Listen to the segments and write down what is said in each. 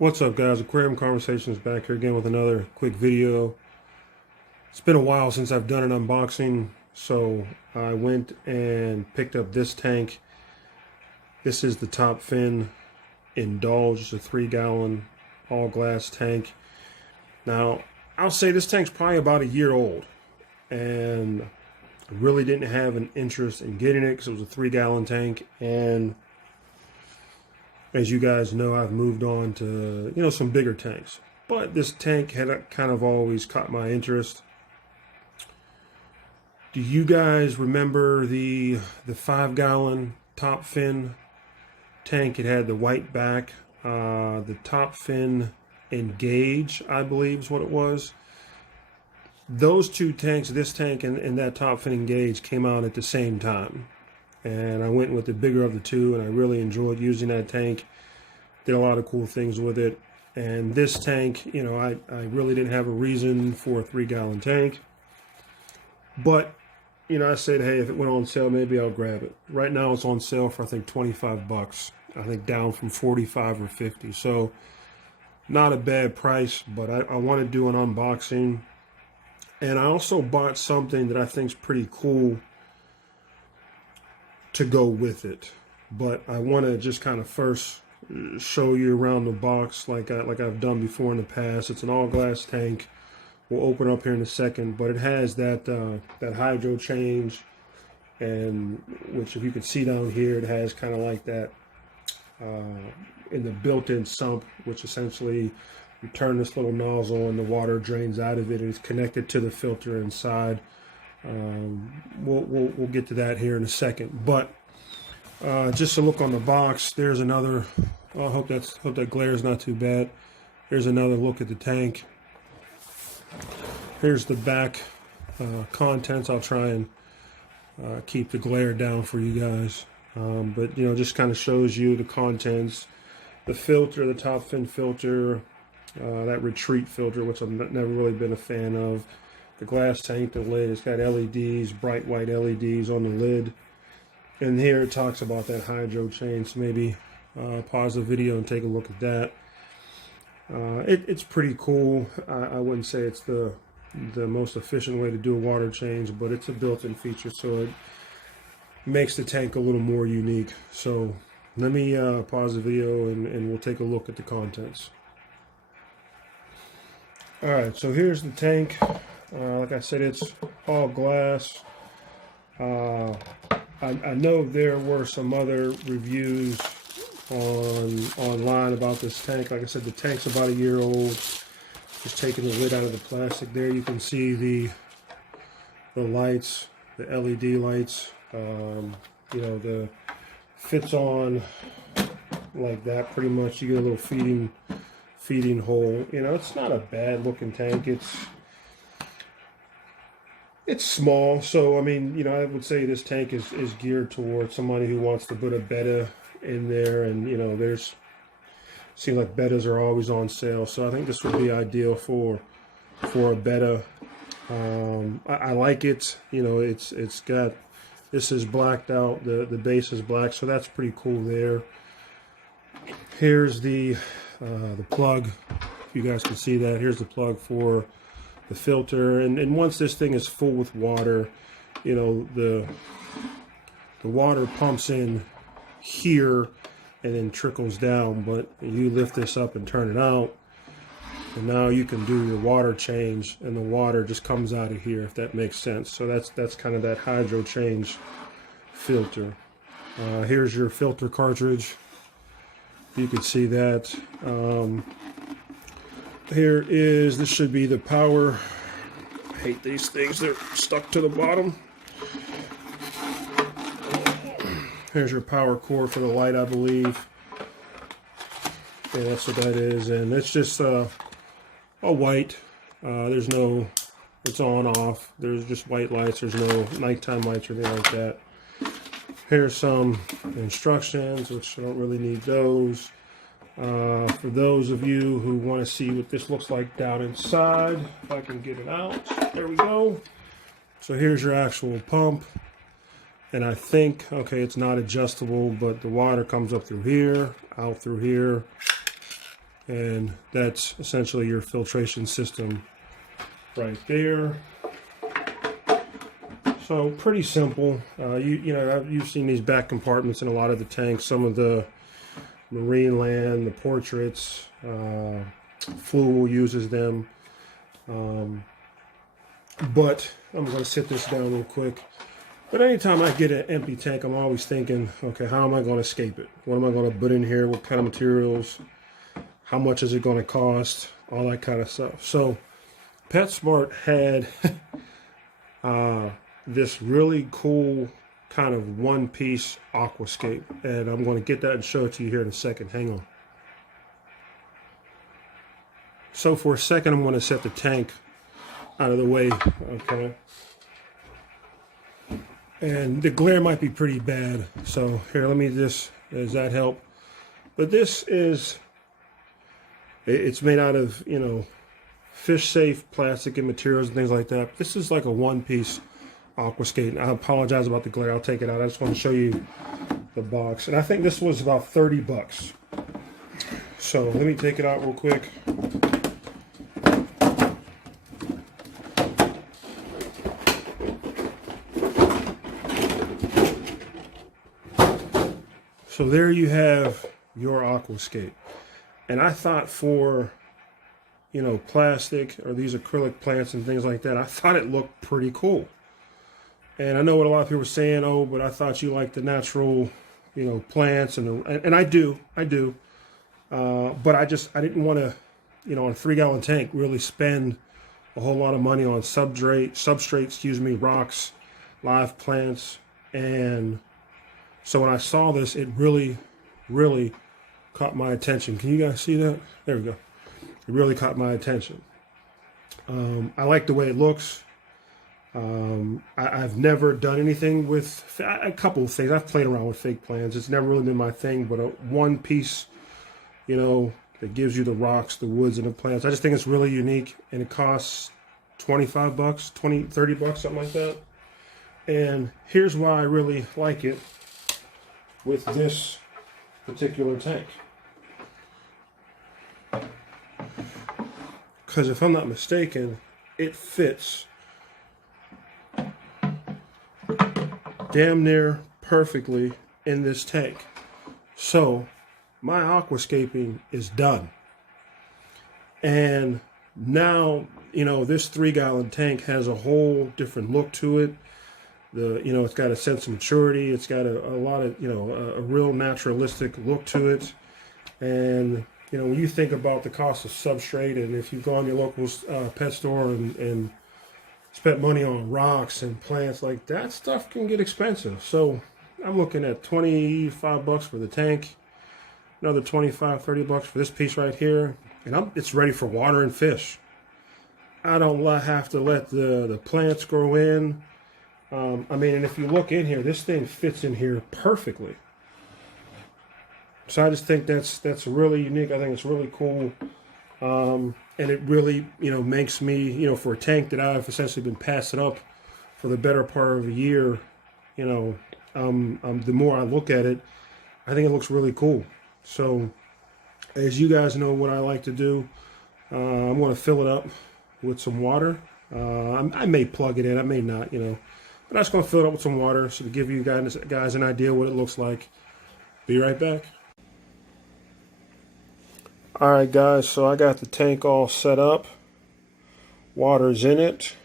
What's up, guys? Aquarium Conversations back here again with another quick video. It's been a while since I've done an unboxing, so I went and picked up this tank. This is the top Fin Indulge. It's a 3-gallon all glass tank. Now, I'll say this tank's probably about a year old, and I really didn't have an interest in getting it because it was a 3-gallon tank, and as you guys know, I've moved on to, some bigger tanks. But this tank had kind of always caught my interest. Do you guys remember the 5-gallon top Fin tank? It had the white back. The top Fin Engage, I believe is what it was. Those two tanks, this tank and that top Fin Engage, came out at the same time. And I went with the bigger of the two, and I really enjoyed using that tank. Did a lot of cool things with it. And this tank, I really didn't have a reason for a 3-gallon tank. But, I said, hey, if it went on sale, maybe I'll grab it. Right now it's on sale for, I think, 25 bucks. I think down from 45 or 50. So, not a bad price, but I want to do an unboxing. And I also bought something that I think is pretty cool to go with it, but I want to just kind of first show you around the box like I've done before in the past. It's an all glass tank. We'll open up here in a second, but it has that that hydro change, and which, if you can see down here, it has kind of like that in the built-in sump, which essentially you turn this little nozzle and the water drains out of it, and it's connected to the filter inside. We'll get to that here in a second, but just a look on the box. There's another. I hope that glare is not too bad. Here's another look at the tank. Here's the back contents. I'll try and keep the glare down for you guys, but just kind of shows you the contents, the filter, the top Fin filter, that retreat filter, which I've never really been a fan of. The glass tank, the lid, it's got LEDs, bright white LEDs on the lid. And here it talks about that hydro change. So maybe pause the video and take a look at that. It's pretty cool. I wouldn't say it's the most efficient way to do a water change, but it's a built-in feature, so it makes the tank a little more unique. So let me pause the video and we'll take a look at the contents. All right, so here's the tank. Like I said, it's all glass. I know there were some other reviews online about this tank. Like I said, the tank's about a year old. Just taking the lid out of the plastic there, you can see the lights, the LED lights. The fits on like that pretty much. You get a little feeding hole. It's not a bad looking tank. It's small, so I mean, I would say this tank is geared towards somebody who wants to put a betta in there, and seems like bettas are always on sale, so I think this would be ideal for a betta. I like it. It's got, this is blacked out, the base is black, so that's pretty cool there. Here's the plug. If you guys can see that, here's the plug for the filter, and once this thing is full with water, the water pumps in here and then trickles down, but you lift this up and turn it out, and now you can do your water change, and the water just comes out of here, if that makes sense. So that's kind of that hydro change filter. Here's your filter cartridge. You can see that. This should be the power. I hate these things, they're stuck to the bottom. Here's your power cord for the light, I believe. Yeah, that's what that is, and it's just a white. There's no, it's on off. There's just white lights. There's no nighttime lights or anything like that. Here's some instructions, which I don't really need those. For those of you who want to see what this looks like down inside, if I can get it out, there we go. So here's your actual pump, and I think, okay, it's not adjustable, but the water comes up through here, out through here, And that's essentially your filtration system right there. So pretty simple. You know, you've seen these back compartments in a lot of the tanks. Some of the Marine Land, the Portraits, Fluel uses them. But I'm going to sit this down real quick. But anytime I get an empty tank, I'm always thinking, okay, how am I going to escape it? What am I going to put in here? What kind of materials? How much is it going to cost? All that kind of stuff. So PetSmart had this really cool kind of one-piece aquascape. And I'm going to get that and show it to you here in a second. Hang on. So for a second, I'm going to set the tank out of the way. Okay. And the glare might be pretty bad. So here, let me just, does that help? But this is, it's made out of, you know, fish-safe plastic and materials and things like that. This is like a one-piece aquascape. I apologize about the glare. I'll take it out. I just want to show you the box. And I think this was about 30 bucks. So let me take it out real quick. So there you have your aquascape. And I thought for, you know, plastic or these acrylic plants and things like that, I thought it looked pretty cool. And I know what a lot of people are saying, oh, but I thought you liked the natural, you know, plants. And I do. But I didn't want to, you know, on a 3-gallon tank, really spend a whole lot of money on substrate, rocks, live plants. And so when I saw this, it really, really caught my attention. Can you guys see that? There we go. It really caught my attention. I like the way it looks. I've never done anything with a couple of things. I've played around with fake plants. It's never really been my thing, but a one piece, you know, that gives you the rocks, the woods, and the plants. I just think it's really unique, and it costs 25 bucks, 20, 30 bucks, something like that. And here's why I really like it with this particular tank. Because if I'm not mistaken, it fits damn near perfectly in this tank. So my aquascaping is done. And now, you know, this 3-gallon tank has a whole different look to it. You know, it's got a sense of maturity. It's got a lot of, you know, a real naturalistic look to it. And, you know, when you think about the cost of substrate, and if you go on your local pet store and spent money on rocks and plants, like that stuff can get expensive. So I'm looking at 25 bucks for the tank, another 25, 30 bucks for this piece right here. And it's ready for water and fish. I don't have to let the plants grow in. I mean, and if you look in here, this thing fits in here perfectly. So I just think that's really unique. I think it's really cool. And it really, you know, makes me, you know, for a tank that I've essentially been passing up for the better part of a year, you know, the more I look at it, I think it looks really cool. So as you guys know what I like to do, I'm going to fill it up with some water. I may plug it in, I may not, you know. But I'm just going to fill it up with some water so to give you guys an idea what it looks like. Be right back. Alright guys, so I got the tank all set up. Water's in it.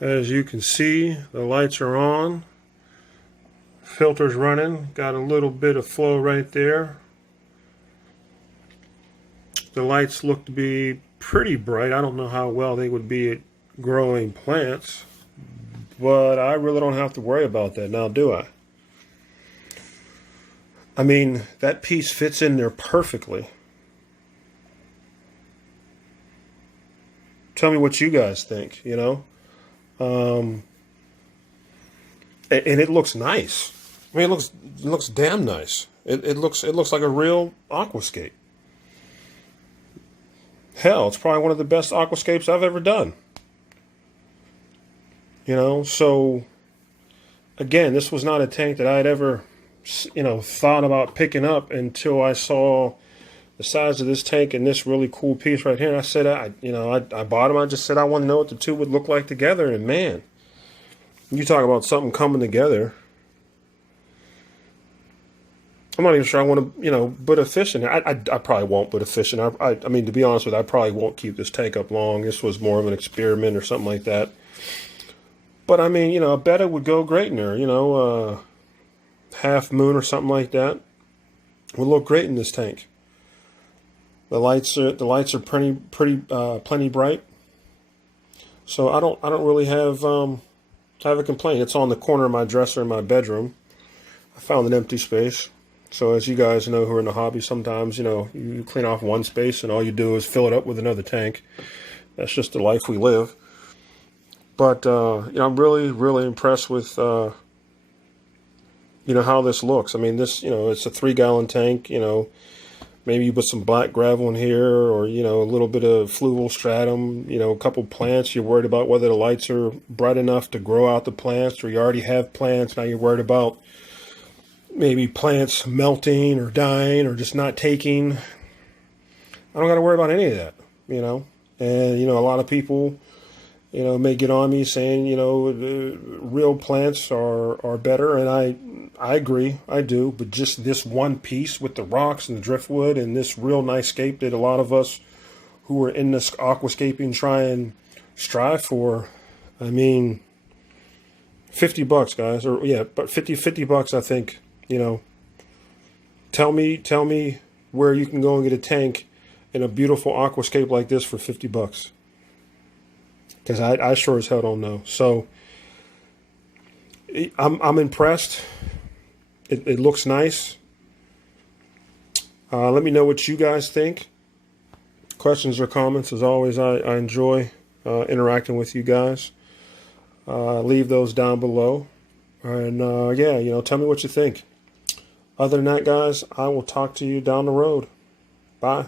As you can see, the lights are on. Filter's running. Got a little bit of flow right there. The lights look to be pretty bright. I don't know how well they would be at growing plants, but I really don't have to worry about that now, do I? I mean, that piece fits in there perfectly. Tell me what you guys think, you know? And it looks nice. I mean, it looks damn nice. It looks like a real aquascape. Hell, it's probably one of the best aquascapes I've ever done. You know, so again, this was not a tank that I had ever, you know, thought about picking up until I saw the size of this tank and this really cool piece right here. And I said, I bought them. I just said I want to know what the two would look like together. And man, you talk about something coming together. I'm not even sure I want to, put a fish in it. I probably won't put a fish in. I mean, to be honest with you, I probably won't keep this tank up long. This was more of an experiment or something like that. But I mean, a betta would go great in there. Half moon or something like that would look great in this tank. The lights are plenty bright. So I don't really have a complaint. It's on the corner of my dresser in my bedroom. I found an empty space. So as you guys know who are in the hobby, sometimes, you clean off one space and all you do is fill it up with another tank. That's just the life we live. But, I'm really, really impressed with, how this looks. I mean, this, it's a 3-gallon tank, maybe you put some black gravel in here or, a little bit of fluval stratum, a couple plants. You're worried about whether the lights are bright enough to grow out the plants, or you already have plants. Now you're worried about maybe plants melting or dying or just not taking. I don't got to worry about any of that, And, a lot of people, may get on me saying, real plants are better. And I agree, I do. But just this one piece with the rocks and the driftwood and this real nice scape that a lot of us who are in this aquascaping try and strive for, I mean, $50, guys. Or, yeah, but $50, I think. Tell me where you can go and get a tank in a beautiful aquascape like this for $50. Because I sure as hell don't know. So I'm impressed. It looks nice. Let me know what you guys think. Questions or comments, as always, I enjoy interacting with you guys. Leave those down below. And tell me what you think. Other than that, guys, I will talk to you down the road. Bye.